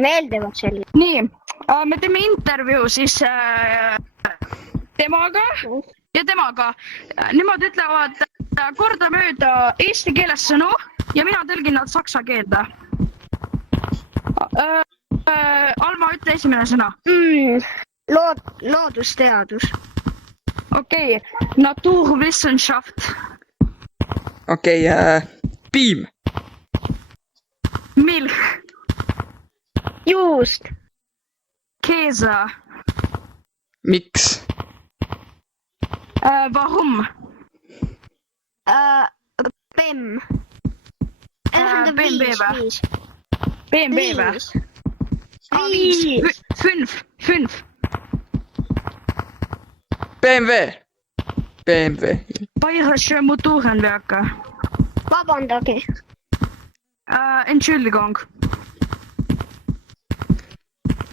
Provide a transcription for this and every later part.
meeldivad selline. Nii, me teeme intervjuu siis temaga ja temaga. Nemad ütlevad kordamööda eesti keeles sõnu ja mina tõlgin nad saksa keelde. Alma, ütle esimene sõna. Loodusteadus. Okei, Naturwissenschaft. Okei, piim. Milch. Juust. Käse. Miks? Warum? Bemm. BMW või? 5. BMW. Bayerische Motorenwerke. Vabandage. Entschuldigung.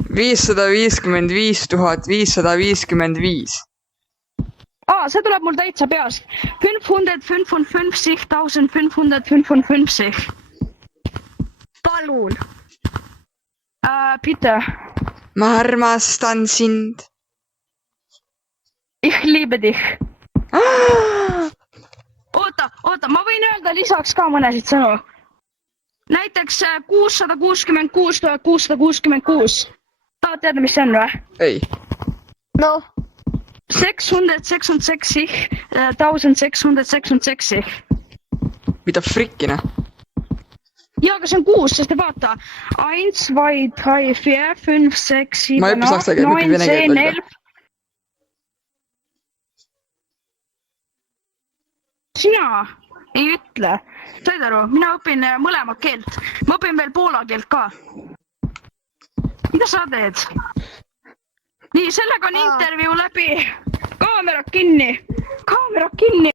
555 555. See tuleb mul täitsa peast. 555 555. Palun. Bitte. Ma armastan sind. Ich liebe dich. Oota, ma võin öelda lisaks ka mõnesid sõnu. Näiteks 666 666. Tahad teada, mis see on või? Ei. Noh. 666 1666. Mida frikkina? Ja, aga see on 6, sest vaata. 1, 2, 3, 4, 5, 6, 7, 8, 9, 10, 11. Sina ei ütle. Said aru, mina õpin mõlemat keelt. Ma õpin veel poola keelt ka. Mida sa teed? Nii, sellega on intervjuu läbi. Kaamera kinni.